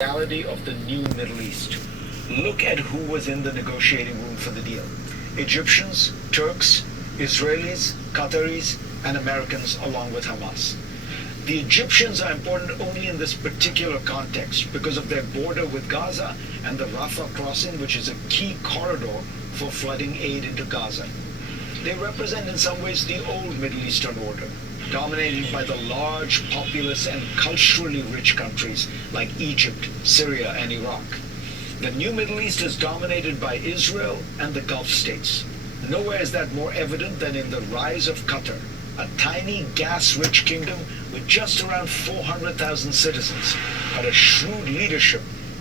reality of the new Middle East. Look at who was in the negotiating room for the deal. Egyptians, Turks, Israelis, Qataris, and Americans along with Hamas. The Egyptians are important only in this particular context because of their border with Gaza and the Rafah crossing, which is a key corridor for flooding aid into Gaza. They represent in some ways the old Middle Eastern order, dominated by the large, populous, and culturally rich countries like Egypt, Syria, and Iraq. The new Middle East is dominated by Israel and the Gulf states. Nowhere is that more evident than in the rise of Qatar, a tiny gas-rich kingdom with just around 400,000 citizens, but a shrewd leadership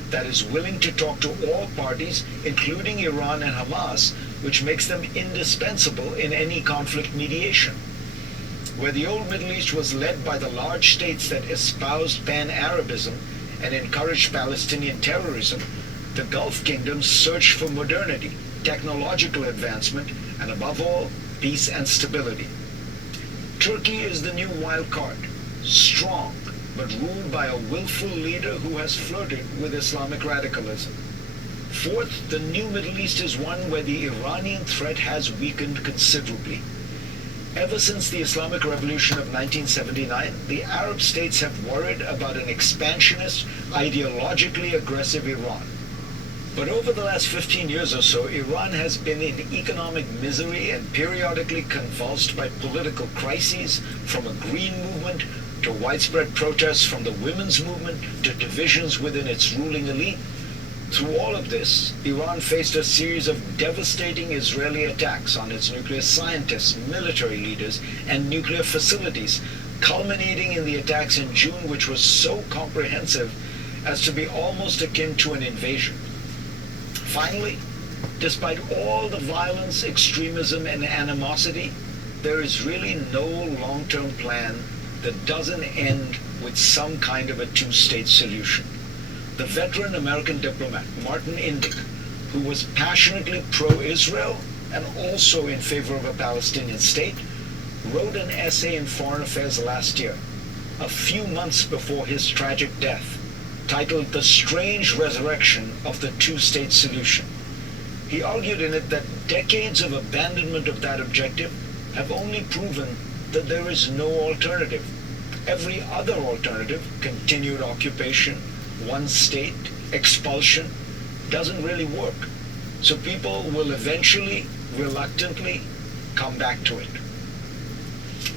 that is willing to talk to all parties, including Iran and Hamas, which makes them indispensable in any conflict mediation. Where the old Middle East was led by the large states that espoused pan-Arabism and encouraged Palestinian terrorism, the Gulf kingdoms searched for modernity, technological advancement, and above all, peace and stability. Turkey is the new wild card, strong, but ruled by a willful leader who has flirted with Islamic radicalism. Fourth, the new Middle East is one where the Iranian threat has weakened considerably. Ever since the Islamic Revolution of 1979, the Arab states have worried about an expansionist, ideologically aggressive Iran. But over the last 15 years or so, Iran has been in economic misery and periodically convulsed by political crises, from a green movement to widespread protests from the women's movement to divisions within its ruling elite. Through all of this, Iran faced a series of devastating Israeli attacks on its nuclear scientists, military leaders, and nuclear facilities, culminating in the attacks in June, which was so comprehensive as to be almost akin to an invasion. Finally, despite all the violence, extremism, and animosity, there is really no long-term plan that doesn't end with some kind of a two-state solution. The veteran American diplomat, Martin Indyk, who was passionately pro-Israel and also in favor of a Palestinian state, wrote an essay in Foreign Affairs last year, a few months before his tragic death, titled The Strange Resurrection of the Two-State Solution. He argued in it that decades of abandonment of that objective have only proven that there is no alternative. Every other alternative, continued occupation, one state, expulsion, doesn't really work. So people will eventually, reluctantly, come back to it.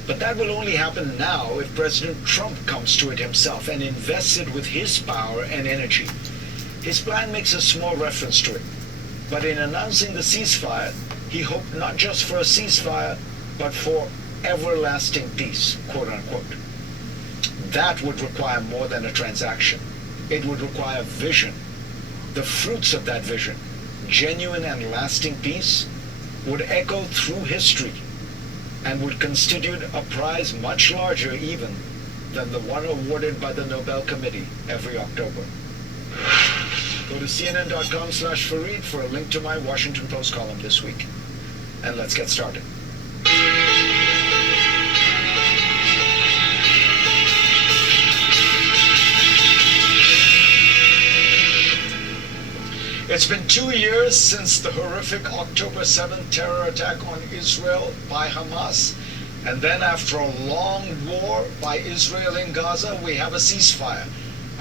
But that will only happen now if President Trump comes to it himself and invests it with his power and energy. His plan makes a small reference to it. But in announcing the ceasefire, he hoped not just for a ceasefire, but for everlasting peace, quote unquote. That would require more than a transaction. It would require vision. The fruits of that vision, genuine and lasting peace, would echo through history and would constitute a prize much larger even than the one awarded by the Nobel Committee every October. Go to cnn.com/Fareed for a link to my Washington Post column this week. And let's get started. It's been 2 years since the horrific October 7th terror attack on Israel by Hamas. And then after a long war by Israel in Gaza, we have a ceasefire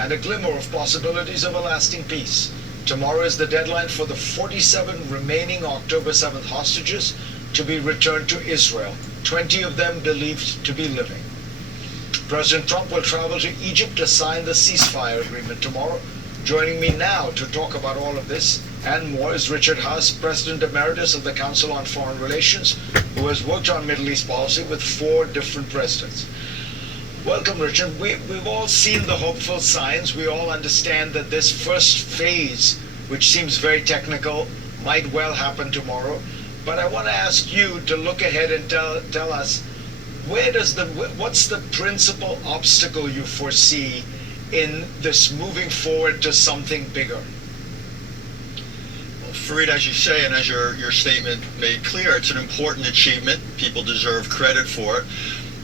and a glimmer of possibilities of a lasting peace. Tomorrow is the deadline for the 47 remaining October 7th hostages to be returned to Israel, 20 of them believed to be living. President Trump will travel to Egypt to sign the ceasefire agreement tomorrow. Joining me now to talk about all of this and more is Richard Haass, President Emeritus of the Council on Foreign Relations, who has worked on Middle East policy with 4 different presidents. Welcome, Richard. We've all seen the hopeful signs. We all understand that this first phase, which seems very technical, might well happen tomorrow. But I want to ask you to look ahead and tell us, what's the principal obstacle you foresee in this moving forward to something bigger? Well, Fareed, as you say, and as your statement made clear, it's an important achievement. People deserve credit for it.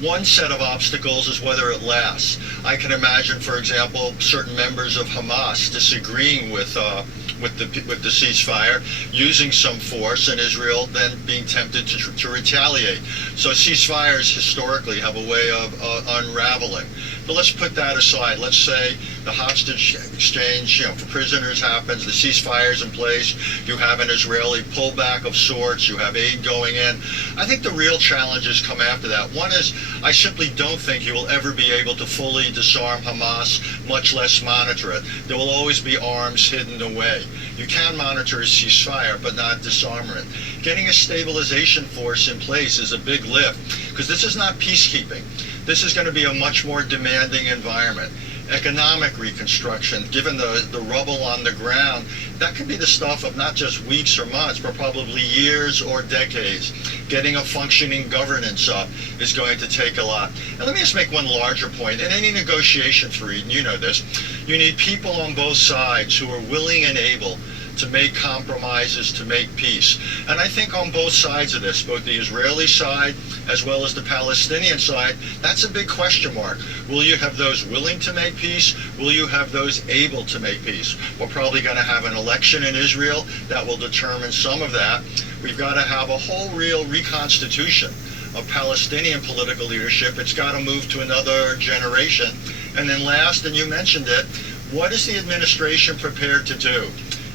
One set of obstacles is whether it lasts. I can imagine, for example, certain members of Hamas disagreeing with the ceasefire, using some force, and Israel then being tempted to retaliate. So ceasefires historically have a way of unraveling. But let's put that aside. Let's say the hostage exchange, for prisoners happens, the ceasefire's in place, you have an Israeli pullback of sorts, you have aid going in. I think the real challenges come after that. One is, I simply don't think you will ever be able to fully disarm Hamas, much less monitor it. There will always be arms hidden away. You can monitor a ceasefire, but not disarm it. Getting a stabilization force in place is a big lift, because this is not peacekeeping. This is going to be a much more demanding environment. Economic reconstruction, given the rubble on the ground, that could be the stuff of not just weeks or months, but probably years or decades. Getting a functioning governance up is going to take a lot. And let me just make one larger point. In any negotiation, Fareed, and you know this, you need people on both sides who are willing and able to make compromises, to make peace. And I think on both sides of this, both the Israeli side as well as the Palestinian side, that's a big question mark. Will you have those willing to make peace? Will you have those able to make peace? We're probably going to have an election in Israel that will determine some of that. We've got to have a whole real reconstitution of Palestinian political leadership. It's got to move to another generation. And then last, and you mentioned it, what is the administration prepared to do?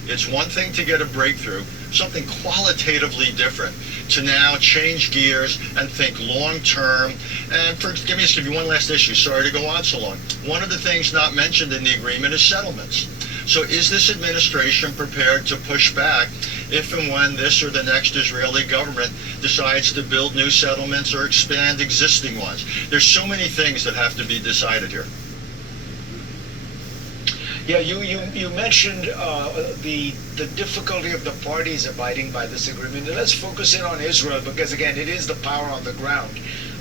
It's one thing to get a breakthrough, something qualitatively different, to now change gears and think long-term. And let me just give you one last issue. Sorry to go on so long. One of the things not mentioned in the agreement is settlements. So is this administration prepared to push back if and when this or the next Israeli government decides to build new settlements or expand existing ones? There's so many things that have to be decided here. Yeah, you mentioned the difficulty of the parties abiding by this agreement. And let's focus in on Israel, because again, it is the power on the ground.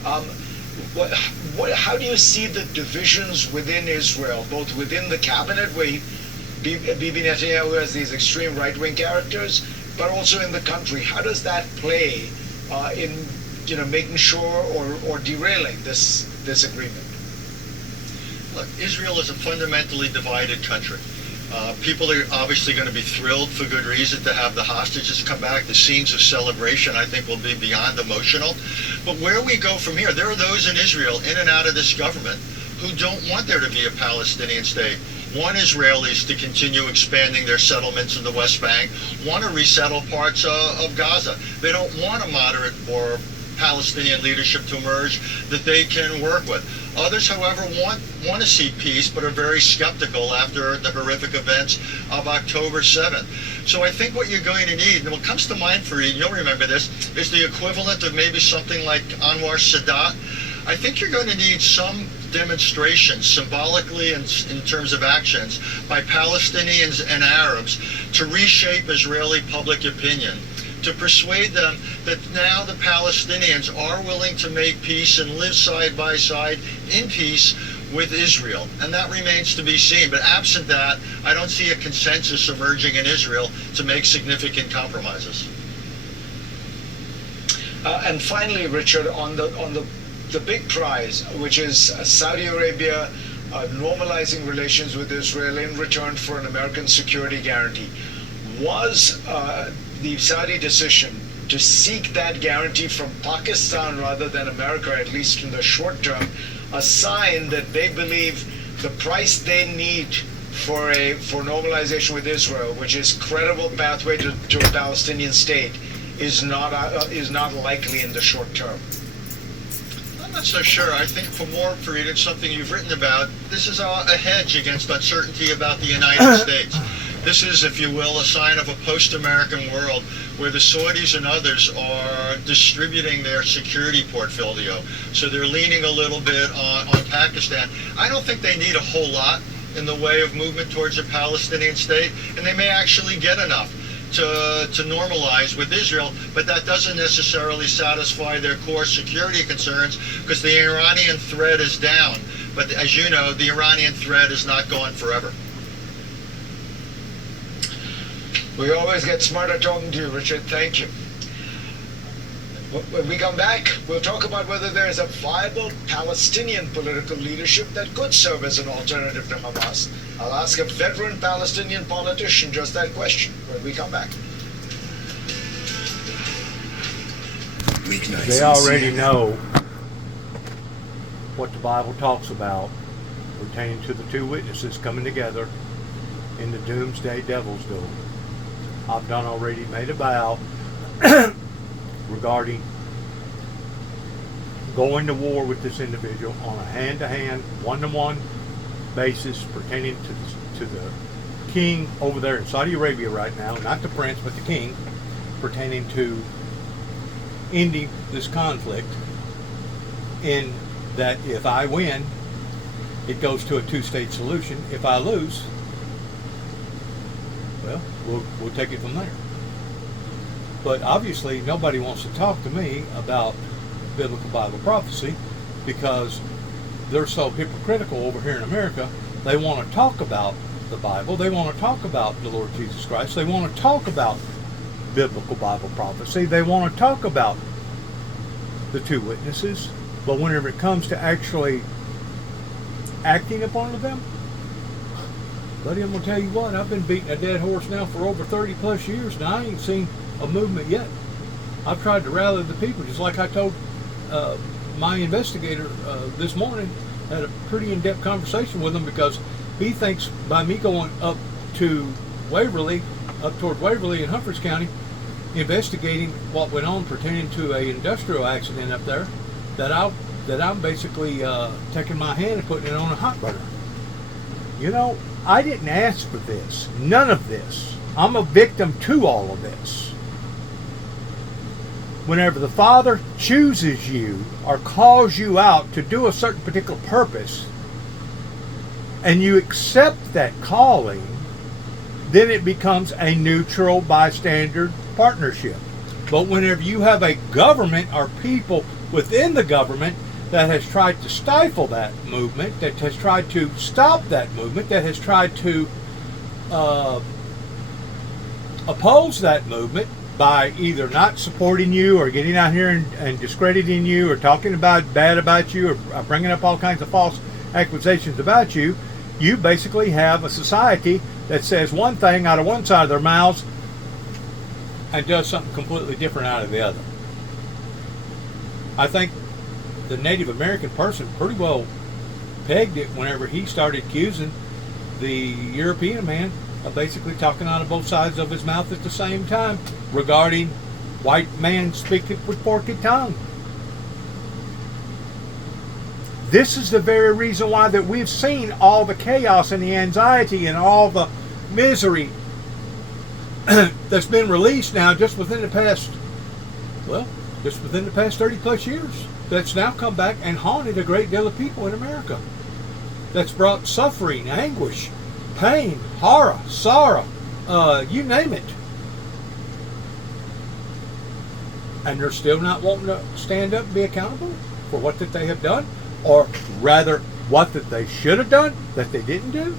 How do you see the divisions within Israel, both within the cabinet, where Bibi Netanyahu has these extreme right-wing characters, but also in the country? How does that play in making sure or derailing this agreement? Look, Israel is a fundamentally divided country. People are obviously going to be thrilled for good reason to have the hostages come back. The scenes of celebration, I think, will be beyond emotional. But where we go from here, there are those in Israel, in and out of this government, who don't want there to be a Palestinian state. Want Israelis to continue expanding their settlements in the West Bank, want to resettle parts of Gaza. They don't want a moderate or Palestinian leadership to emerge that they can work with. Others, however, want to see peace, but are very skeptical after the horrific events of October 7th. So I think what you're going to need, and what comes to mind for you, you'll remember this, is the equivalent of maybe something like Anwar Sadat. I think you're going to need some demonstration symbolically and in terms of actions by Palestinians and Arabs to reshape Israeli public opinion, to persuade them that now the Palestinians are willing to make peace and live side by side in peace with Israel. And that remains to be seen. But absent that, I don't see a consensus emerging in Israel to make significant compromises. And finally, Richard, on the big prize, which is Saudi Arabia normalizing relations with Israel in return for an American security guarantee, was the Saudi decision to seek that guarantee from Pakistan rather than America, at least in the short term, a sign that they believe the price they need for normalization with Israel, which is credible pathway to a Palestinian state, is not likely in the short term? I'm not so sure. I think for it, it's something you've written about. This is a hedge against uncertainty about the United States. This is, if you will, a sign of a post-American world where the Saudis and others are distributing their security portfolio. So they're leaning a little bit on Pakistan. I don't think they need a whole lot in the way of movement towards a Palestinian state, and they may actually get enough to normalize with Israel, but that doesn't necessarily satisfy their core security concerns, because the Iranian threat is down. But as you know, the Iranian threat is not gone forever. We always get smarter talking to you, Richard. Thank you. When we come back, we'll talk about whether there is a viable Palestinian political leadership that could serve as an alternative to Hamas. I'll ask a veteran Palestinian politician just that question when we come back. They already know what the Bible talks about pertaining to the two witnesses coming together in the doomsday devil's doom. I've done already made a vow regarding going to war with this individual on a hand-to-hand, one-to-one basis pertaining to the king over there in Saudi Arabia right now, not the prince, but the king, pertaining to ending this conflict, in that if I win, it goes to a two-state solution. If I lose, well, we'll take it from there. But obviously, nobody wants to talk to me about biblical Bible prophecy because they're so hypocritical over here in America. They want to talk about the Bible. They want to talk about the Lord Jesus Christ. They want to talk about biblical Bible prophecy. They want to talk about the two witnesses. But whenever it comes to actually acting upon them, buddy, I'm going to tell you what, I've been beating a dead horse now for over 30 plus years, and I ain't seen a movement yet. I've tried to rally the people, just like I told my investigator this morning. Had a pretty in-depth conversation with him because he thinks by me going up to Waverly, up toward Waverly in Humphreys County, investigating what went on pertaining to an industrial accident up there, that I'm basically taking my hand and putting it on a hot burner. You know, I didn't ask for this. None of this. I'm a victim to all of this. Whenever the Father chooses you or calls you out to do a certain particular purpose, and you accept that calling, then it becomes a neutral bystander partnership. But whenever you have a government or people within the government that has tried to stifle that movement, that has tried to stop that movement, that has tried to oppose that movement by either not supporting you or getting out here and discrediting you or talking bad about you or bringing up all kinds of false accusations about you, you basically have a society that says one thing out of one side of their mouths and does something completely different out of the other. I think the Native American person pretty well pegged it whenever he started accusing the European man of basically talking out of both sides of his mouth at the same time regarding white man speaking with forked tongue. This is the very reason why that we've seen all the chaos and the anxiety and all the misery that's been released now just within the past 30 plus years. That's now come back and haunted a great deal of people in America. That's brought suffering, anguish, pain, horror, sorrow, you name it. And they're still not wanting to stand up and be accountable for what that they have done, or rather what that they should have done that they didn't do.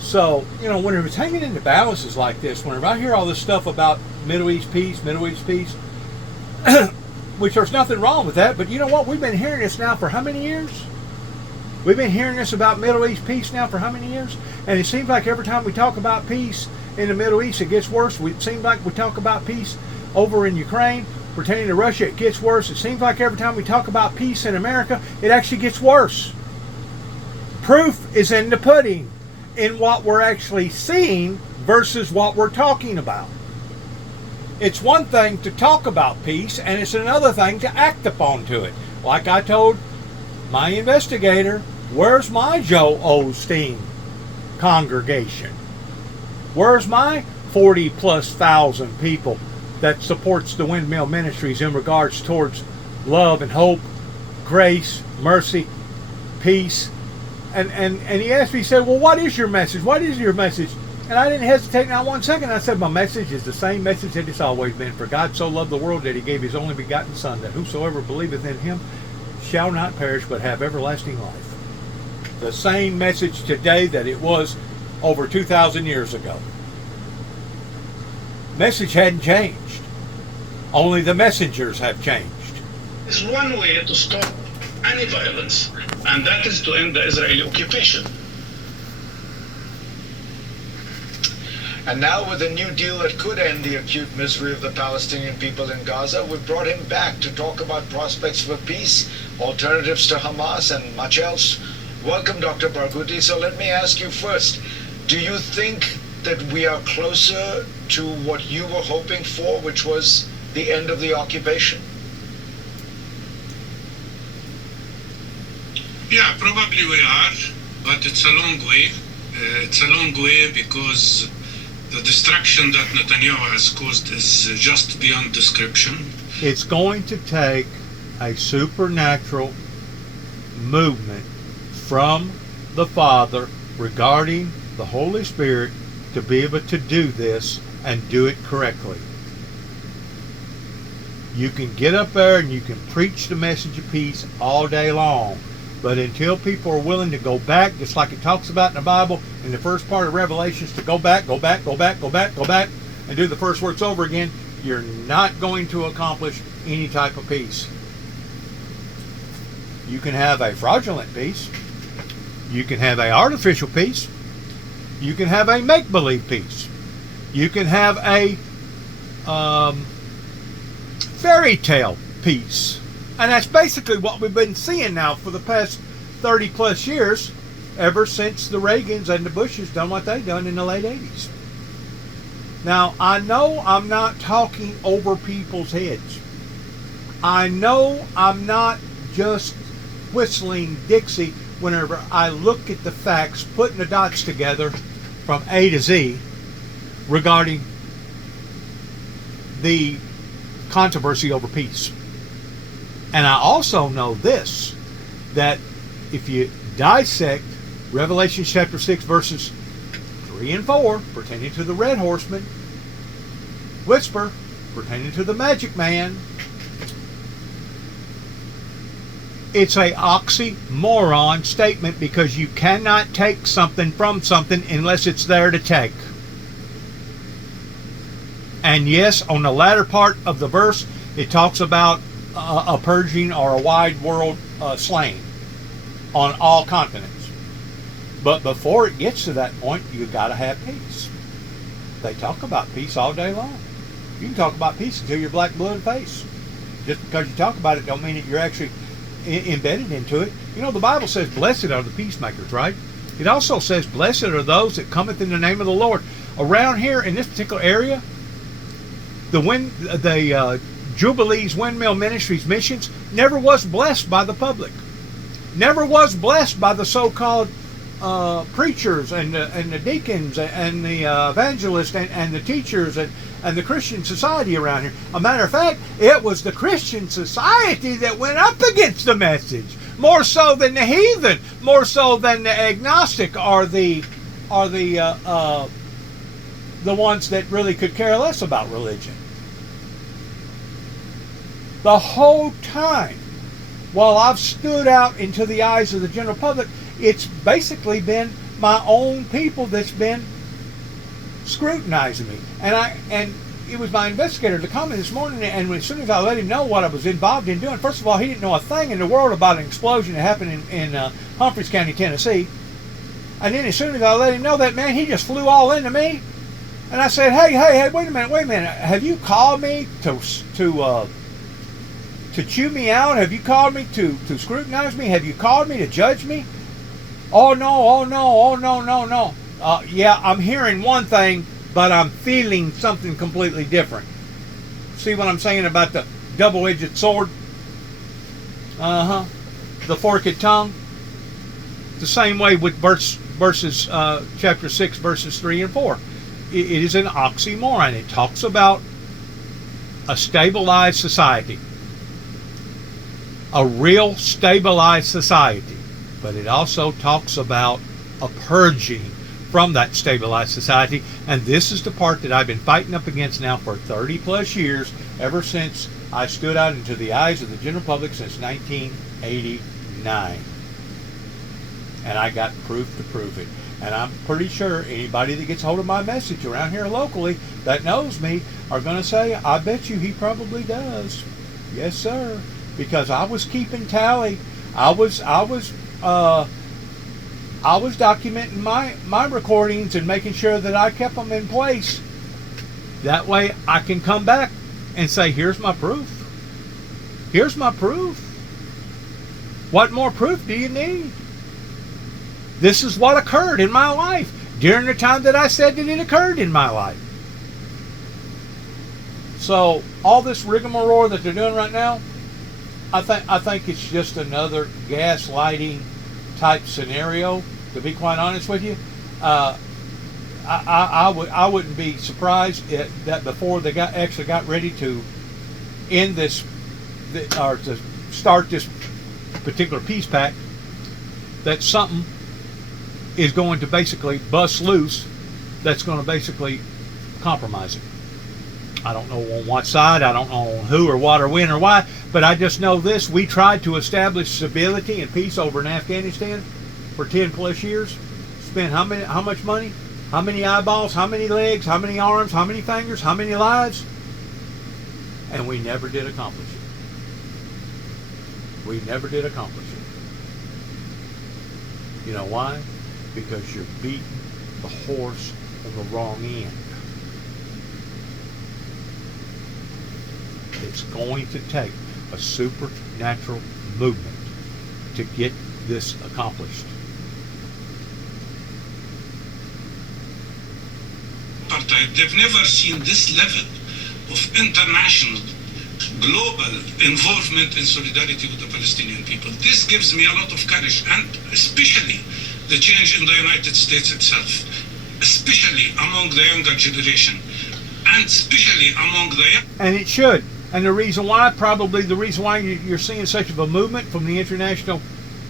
So, you know, whenever it's hanging in the balances like this, whenever I hear all this stuff about Middle East peace, which there's nothing wrong with that, but you know what? We've been hearing this now for how many years? We've been hearing this about Middle East peace now for how many years? And it seems like every time we talk about peace in the Middle East, it gets worse. It seems like we talk about peace over in Ukraine, pertaining to Russia, it gets worse. It seems like every time we talk about peace in America, it actually gets worse. Proof is in the pudding in what we're actually seeing versus what we're talking about. It's one thing to talk about peace, and it's another thing to act upon to it. Like I told my investigator, where's my Joel Osteen congregation? Where's my 40,000+ people that supports the Windmill Ministries in regards towards love and hope, grace, mercy, peace? And he asked me, he said, well, what is your message? What is your message? And I didn't hesitate not one second. I said, my message is the same message that it's always been. For God so loved the world that he gave his only begotten Son, that whosoever believeth in him shall not perish but have everlasting life. The same message today that it was over 2,000 years ago. Message hadn't changed. Only the messengers have changed. There's one way to stop any violence, and that is to end the Israeli occupation. And now with a new deal that could end the acute misery of the Palestinian people in Gaza, we brought him back to talk about prospects for peace, alternatives to Hamas, and much else. Welcome, Dr. Barghouti. So let me ask you first, do you think that we are closer to what you were hoping for, which was the end of the occupation? Yeah, probably we are, but it's a long way. It's a long way because the destruction that Netanyahu has caused is just beyond description. It's going to take a supernatural movement from the Father regarding the Holy Spirit to be able to do this and do it correctly. You can get up there and you can preach the message of peace all day long, but until people are willing to go back, just like it talks about in the Bible in the first part of Revelations, to go back, and do the first works over again, you're not going to accomplish any type of peace. You can have a fraudulent peace. You can have an artificial peace. You can have a make-believe peace. You can have a fairy tale peace. And that's basically what we've been seeing now for the past 30 plus years, ever since the Reagans and the Bushes done what they done in the late 80s. Now, I know I'm not talking over people's heads. I know I'm not just whistling Dixie whenever I look at the facts, putting the dots together from A to Z regarding the controversy over peace. And I also know this, that if you dissect Revelation chapter 6 verses 3 and 4 pertaining to the red horseman, whisper pertaining to the magic man, it's a oxymoron statement, because you cannot take something from something unless it's there to take. And yes, on the latter part of the verse, it talks about a purging or a wide world slaying on all continents. But before it gets to that point, you got to have peace. They talk about peace all day long. You can talk about peace until you're black, blue in the face. Just because you talk about it don't mean that you're actually embedded into it. You know, the Bible says, blessed are the peacemakers, right? It also says, blessed are those that cometh in the name of the Lord. Around here in this particular area, the Jubilees Windmill Ministries missions never was blessed by the public. Never was blessed by the so-called preachers and the deacons and the evangelists and the teachers and the Christian society around here. A matter of fact, it was the Christian society that went up against the message, more so than the heathen, more so than the agnostic or the ones that really could care less about religion. The whole time, while I've stood out into the eyes of the general public, it's basically been my own people that's been scrutinizing me. And it was my investigator to come in this morning, and as soon as I let him know what I was involved in doing, first of all, he didn't know a thing in the world about an explosion that happened in Humphreys County, Tennessee. And then as soon as I let him know that, man, he just flew all into me. And I said, hey, wait a minute. Have you called me to chew me out? Have you called me to scrutinize me? Have you called me to judge me? Oh no. Yeah, I'm hearing one thing, but I'm feeling something completely different. See what I'm saying about the double-edged sword? The forked tongue. The same way with verses chapter 6, verses 3 and 4. It is an oxymoron. It talks about a stabilized society. A real stabilized society. But it also talks about a purging from that stabilized society. And this is the part that I've been fighting up against now for 30 plus years, ever since I stood out into the eyes of the general public since 1989. And I got proof to prove it. And I'm pretty sure anybody that gets hold of my message around here locally that knows me are going to say, I bet you he probably does. Yes, sir. Because I was keeping tally. I was documenting my recordings and making sure that I kept them in place. That way I can come back and say, here's my proof. Here's my proof. What more proof do you need? This is what occurred in my life during the time that I said that it occurred in my life. So all this rigmarole that they're doing right now, I think it's just another gaslighting type scenario. To be quite honest with you, I wouldn't be surprised that before they actually got ready to end this or to start this particular peace pact, that something is going to basically bust loose that's going to basically compromise it. I don't know on what side, I don't know on who or what or when or why, but I just know this: we tried to establish stability and peace over in Afghanistan for 10 plus years. Spent how much money? How many eyeballs? How many legs? How many arms? How many fingers? How many lives? And we never did accomplish it. We never did accomplish it. You know why? Because you're beating the horse on the wrong end. It's going to take a supernatural movement to get this accomplished. Apartheid, they've never seen this level of international, global involvement in solidarity with the Palestinian people. This gives me a lot of courage, and especially the change in the United States itself, especially among the younger generation, and especially among the young. And it should. And the reason why you're seeing such of a movement from the international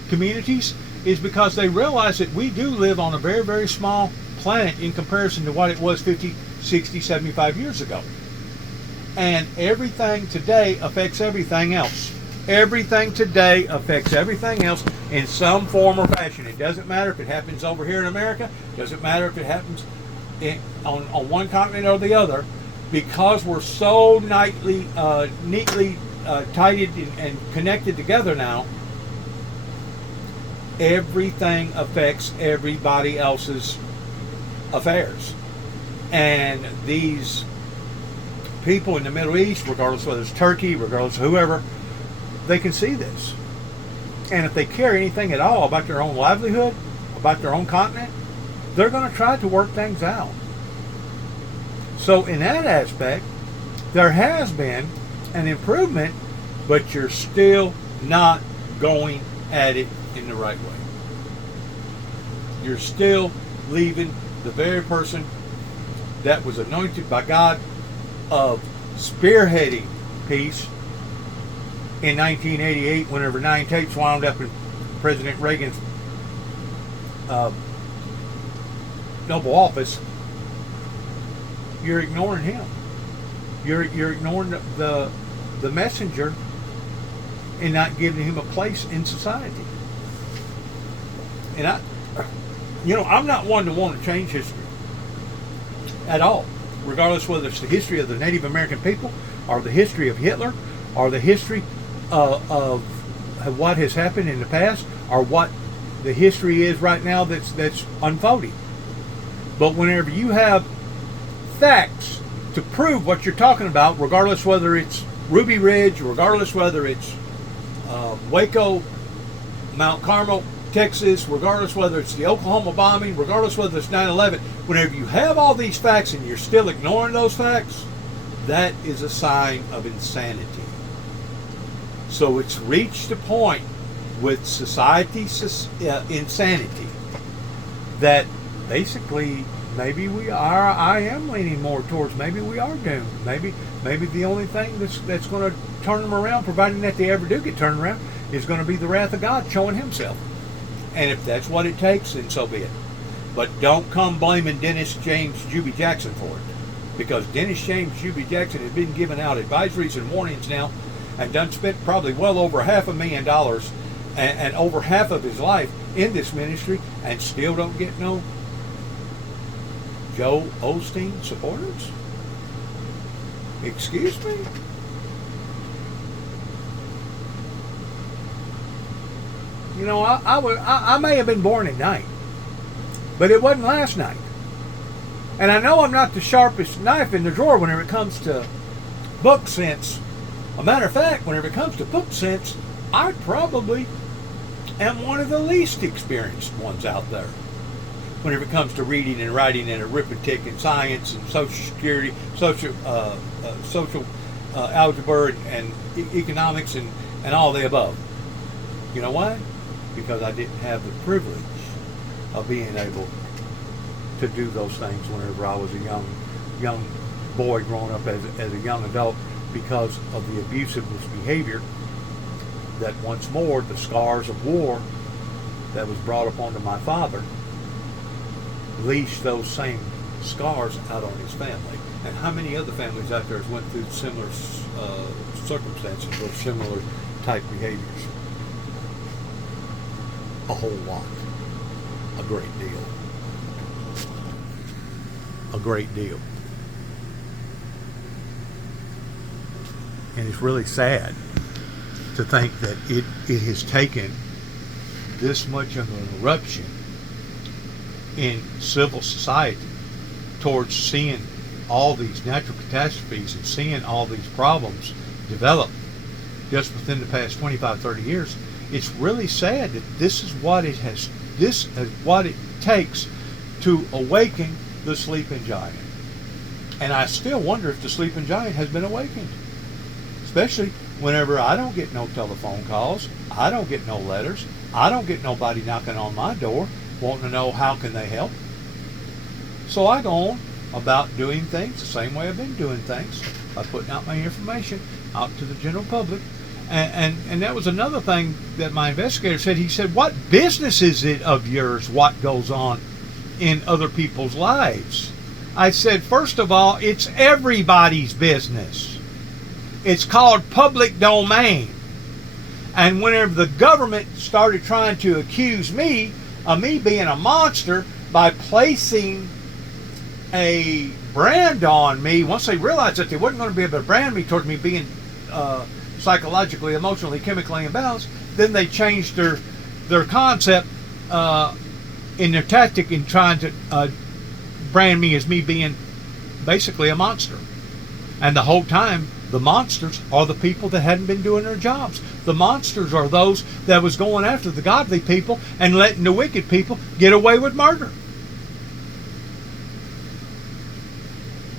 communities is because they realize that we do live on a very, very small planet in comparison to what it was 50, 60, 75 years ago. And everything today affects everything else. Everything today affects everything else in some form or fashion. It doesn't matter if it happens over here in America. It doesn't matter if it happens on one continent or the other. Because we're so neatly tied and connected together now, everything affects everybody else's affairs. And these people in the Middle East, regardless whether it's Turkey, regardless of whoever, they can see this. And if they care anything at all about their own livelihood, about their own continent, they're going to try to work things out. So in that aspect, there has been an improvement, but you're still not going at it in the right way. You're still leaving the very person that was anointed by God of spearheading peace in 1988, whenever 9 tapes wound up in President Reagan's Oval Office. You're ignoring him. You're ignoring the messenger and not giving him a place in society. And I'm not one to want to change history at all, regardless whether it's the history of the Native American people or the history of Hitler or the history of what has happened in the past or what the history is right now that's unfolding. But whenever you have facts to prove what you're talking about, regardless whether it's Ruby Ridge, regardless whether it's Waco, Mount Carmel, Texas, regardless whether it's the Oklahoma bombing, regardless whether it's 9/11, whenever you have all these facts and you're still ignoring those facts, that is a sign of insanity. So it's reached a point with society's insanity that basically maybe I am leaning more towards maybe we are doomed. Maybe the only thing that's going to turn them around, providing that they ever do get turned around, is going to be the wrath of God showing himself. And if that's what it takes, then so be it. But don't come blaming Dennis James Juby Jackson for it. Because Dennis James Juby Jackson has been giving out advisories and warnings now and done spent probably well over $500,000 and over half of his life in this ministry and still don't get no Joe Osteen supporters? Excuse me? You know, I may have been born at night, but it wasn't last night. And I know I'm not the sharpest knife in the drawer whenever it comes to book sense. A matter of fact, whenever it comes to book sense, I probably am one of the least experienced ones out there. Whenever it comes to reading and writing and arithmetic and science and social security, social algebra and economics and all the above. You know why? Because I didn't have the privilege of being able to do those things whenever I was a young boy growing up as a young adult, because of the abusive misbehavior that, once more, the scars of war that was brought upon to my father leashed those same scars out on his family. And how many other families out there have went through similar circumstances or similar type behaviors? A whole lot. A great deal. A great deal. And it's really sad to think that it has taken this much of an eruption in civil society towards seeing all these natural catastrophes and seeing all these problems develop just within the past 25, 30 years. It's really sad that this is what it takes to awaken the sleeping giant. And I still wonder if the sleeping giant has been awakened. Especially whenever I don't get no telephone calls, I don't get no letters, I don't get nobody knocking on my door wanting to know how can they help. So I go on about doing things the same way I've been doing things, by putting out my information out to the general public. And that was another thing that my investigator said. He said, what business is it of yours what goes on in other people's lives? I said, first of all, it's everybody's business. It's called public domain. And whenever the government started trying to accuse me of me being a monster by placing a brand on me, once they realized that they weren't going to be able to brand me toward me being psychologically, emotionally, chemically imbalanced, then they changed their concept in their tactic in trying to brand me as me being basically a monster. And the whole time, the monsters are the people that hadn't been doing their jobs. The monsters are those that was going after the godly people and letting the wicked people get away with murder.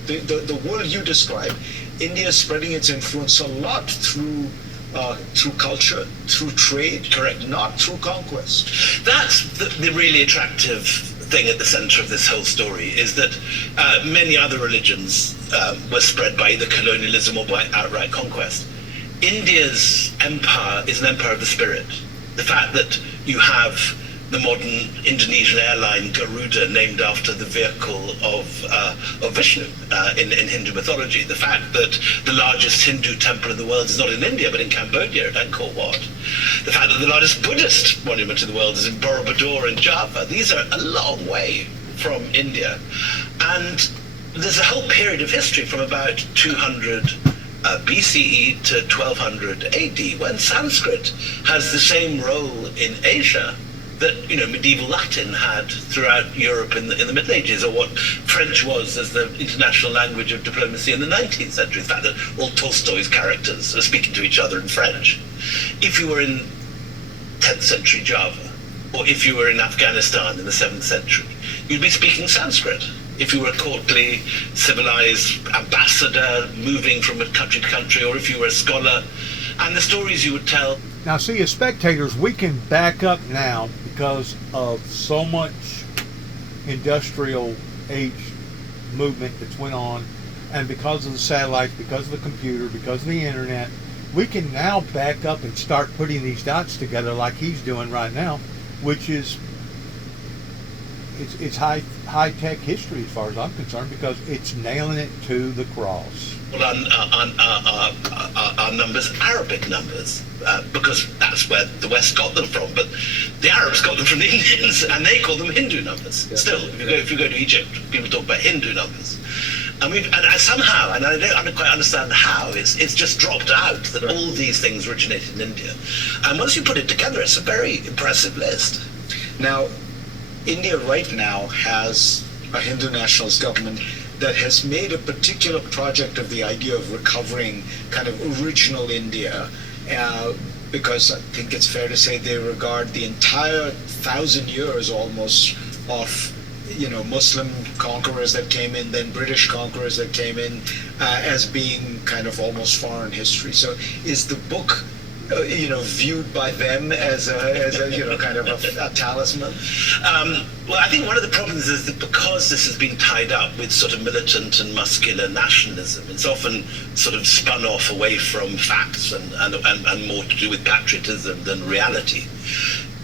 The world you describe, India is spreading its influence a lot through culture, through trade, correct, not through conquest. That's the really attractive thing at the center of this whole story, is that many other religions were spread by either colonialism or by outright conquest. India's empire is an empire of the spirit. The fact that you have the modern Indonesian airline Garuda named after the vehicle of Vishnu in Hindu mythology, the fact that the largest Hindu temple in the world is not in India but in Cambodia at Angkor Wat, the fact that the largest Buddhist monument in the world is in Borobudur in Java, these are a long way from India. And there's a whole period of history from about 200 BCE to 1200 AD when Sanskrit has the same role in Asia that medieval Latin had throughout Europe in the Middle Ages, or what French was as the international language of diplomacy in the 19th century. The fact that all Tolstoy's characters are speaking to each other in French. If you were in 10th century Java, or if you were in Afghanistan in the 7th century, you'd be speaking Sanskrit. If you were a courtly, civilized ambassador moving from country to country, or if you were a scholar, and the stories you would tell. Now see, as spectators, we can back up now because of so much industrial age movement that's went on, and because of the satellites, because of the computer, because of the internet, we can now back up and start putting these dots together like he's doing right now, which is it's high tech history as far as I'm concerned, because it's nailing it to the cross. Well, our numbers, Arabic numbers, because that's where the West got them from. But the Arabs got them from the Indians, and they call them Hindu numbers. Yeah. Still, if you go to Egypt, people talk about Hindu numbers. And somehow, and I don't quite understand how, it's just dropped out that all these things originated in India. And once you put it together, it's a very impressive list. Now, India right now has a Hindu nationalist government that has made a particular project of the idea of recovering kind of original India, because I think it's fair to say they regard the entire 1,000 years almost of Muslim conquerors that came in, then British conquerors that came in, as being kind of almost foreign history. So is the book viewed by them as a kind of a talisman? Well, I think one of the problems is that because this has been tied up with sort of militant and muscular nationalism, it's often sort of spun off away from facts and more to do with patriotism than reality.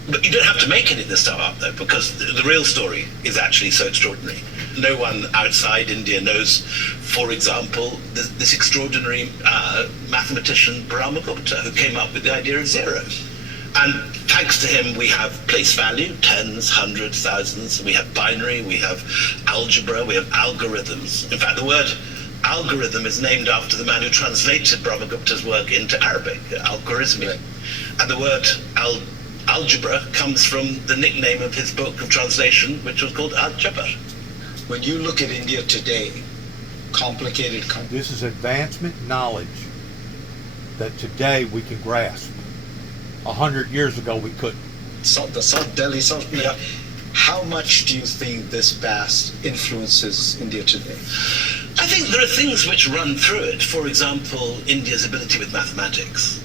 But you don't have to make any of this stuff up, though, because the real story is actually so extraordinary. No one outside India knows, for example, this extraordinary mathematician Brahmagupta, who came up with the idea of zero. And thanks to him, we have place value, tens, hundreds, thousands. We have binary, we have algebra, we have algorithms. In fact, the word algorithm is named after the man who translated Brahmagupta's work into Arabic, Al-Khwarizmi. And the word algebra comes from the nickname of his book of translation, which was called Al-Jabr. When you look at India today, complicated country. This is advancement knowledge that today we can grasp. 100 years ago we couldn't. The South Delhi Sultanate. Yeah. How much do you think this past influences India today? I think there are things which run through it. For example, India's ability with mathematics.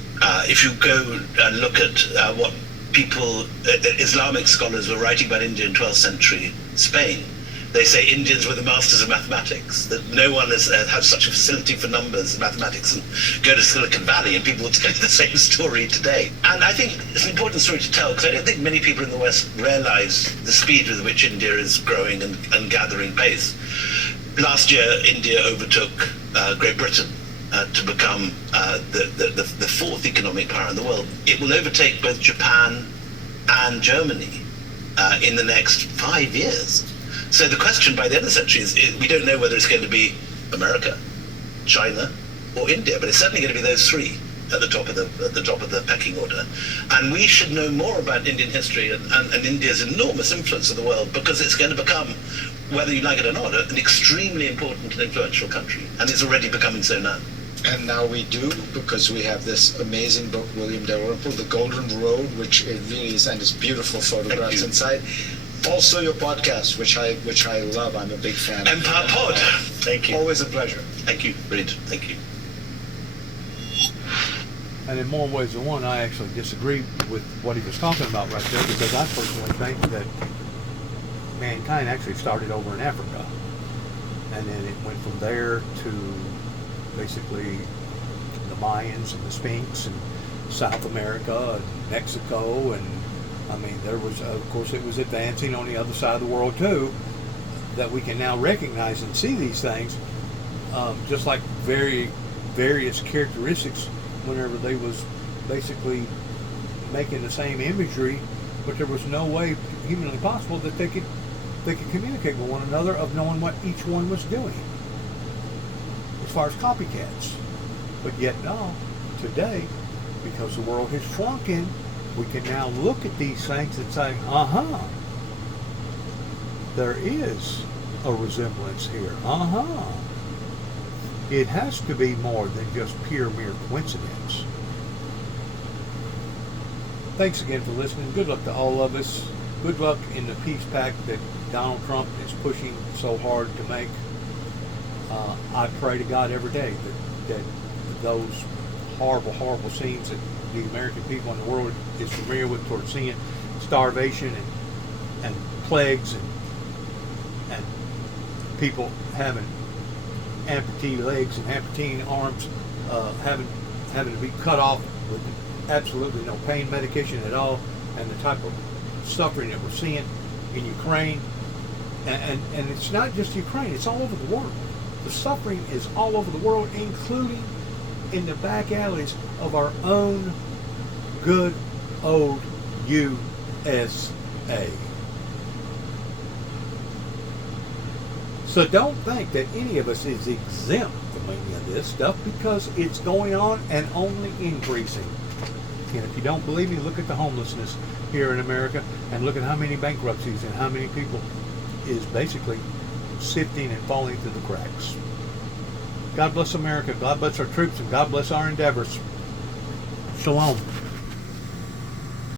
If you go and look at what Islamic scholars were writing about India in 12th century Spain, they say Indians were the masters of mathematics, that no one has such a facility for numbers and mathematics, and go to Silicon Valley and people will tell you the same story today. And I think it's an important story to tell, because I don't think many people in the West realize the speed with which India is growing and gathering pace. Last year, India overtook Great Britain to become the fourth economic power in the world. It will overtake both Japan and Germany in the next 5 years. So the question by the end of the century is we don't know whether it's going to be America, China, or India, but it's certainly going to be those three at the top of the pecking order. And we should know more about Indian history and India's enormous influence in the world, because it's going to become, whether you like it or not, an extremely important and influential country, and it's already becoming so now. And now we do, because we have this amazing book, William Dalrymple, The Golden Road, which it really is, and it's beautiful photographs inside. Also your podcast, which I love. I'm a big fan. Empire Pod. Thank you. Always a pleasure. Thank you, Reed. Thank you. And in more ways than one, I actually disagree with what he was talking about right there, because I personally think that mankind actually started over in Africa, and then it went from there to basically the Mayans and the Sphinx and South America and Mexico, and I mean, there was, of course, it was advancing on the other side of the world too, that we can now recognize and see these things, just like various characteristics whenever they was basically making the same imagery, but there was no way humanly possible that they could communicate with one another of knowing what each one was doing as far as copycats. But yet now, today, because the world has shrunken, we can now look at these things and say, there is a resemblance here. It has to be more than just mere coincidence. Thanks again for listening. Good luck to all of us. Good luck in the peace pact that Donald Trump is pushing so hard to make. I pray to God every day that those horrible scenes that the American people in the world is familiar with towards seeing, starvation and plagues and people having amputee legs and amputee arms, having to be cut off with absolutely no pain medication at all, and the type of suffering that we're seeing in Ukraine, And it's not just Ukraine, it's all over the world. The suffering is all over the world, including in the back alleys of our own good old USA. So don't think that any of us is exempt from any of this stuff, because it's going on and only increasing. And if you don't believe me, look at the homelessness here in America and look at how many bankruptcies and how many people is basically sifting and falling through the cracks. God bless America, God bless our troops, and God bless our endeavors. Shalom.